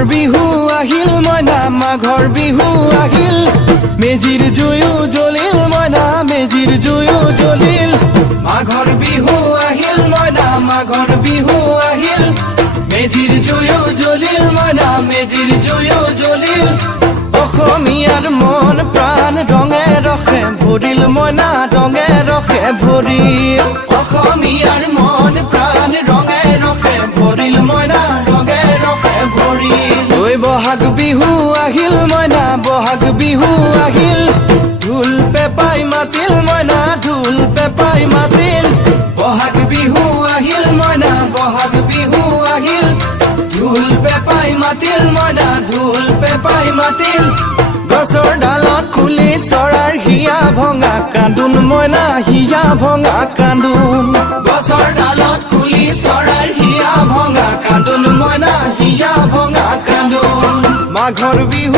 মাঘৰ বিহু আহিল মইনা মাঘৰ বিহু আহিল মেজিৰ জুয়ো জ্বলিল মইনা মেজিৰ জুয়ো জ্বলিল মাঘৰ বিহু আহিল মইনা মাঘৰ বিহু আহিল মেজিৰ জুয়ো জ্বলিল মইনা মেজিৰ জুয়ো জ্বলিল অসমীয়াৰ মন প্ৰাণ ৰঙে ৰসে ভৰিল মইনা ৰঙে ৰসে ভৰিল অসমীয়াৰ মন প্ৰাণ ৰঙে ৰসে ভৰিল মইনা ৰঙে ৰসে ভৰিল ঐ বহাগ বিহু আহিল মইনা বহাগ বিহু আহিল ঢোল পেপাই মাতিল মইনা ঢোল পেপাই মাতিল বহাগ বিহু আহিল মইনা বহাগ বিহু আহিল ঢোল পেপাই মাতিল মইনা ঢোল পেপাই মাতিল গছৰ ডালত খুলি চৰাৰ হিয়া ভঙা কান্দোন মইনা হিয়া ভঙা কান্দোন গছৰ ডালত খুলি চৰাৰ হিয়া ভঙা কান্দোন মইনা হিয়া ভঙা কান্দোন মাঘৰ বিহু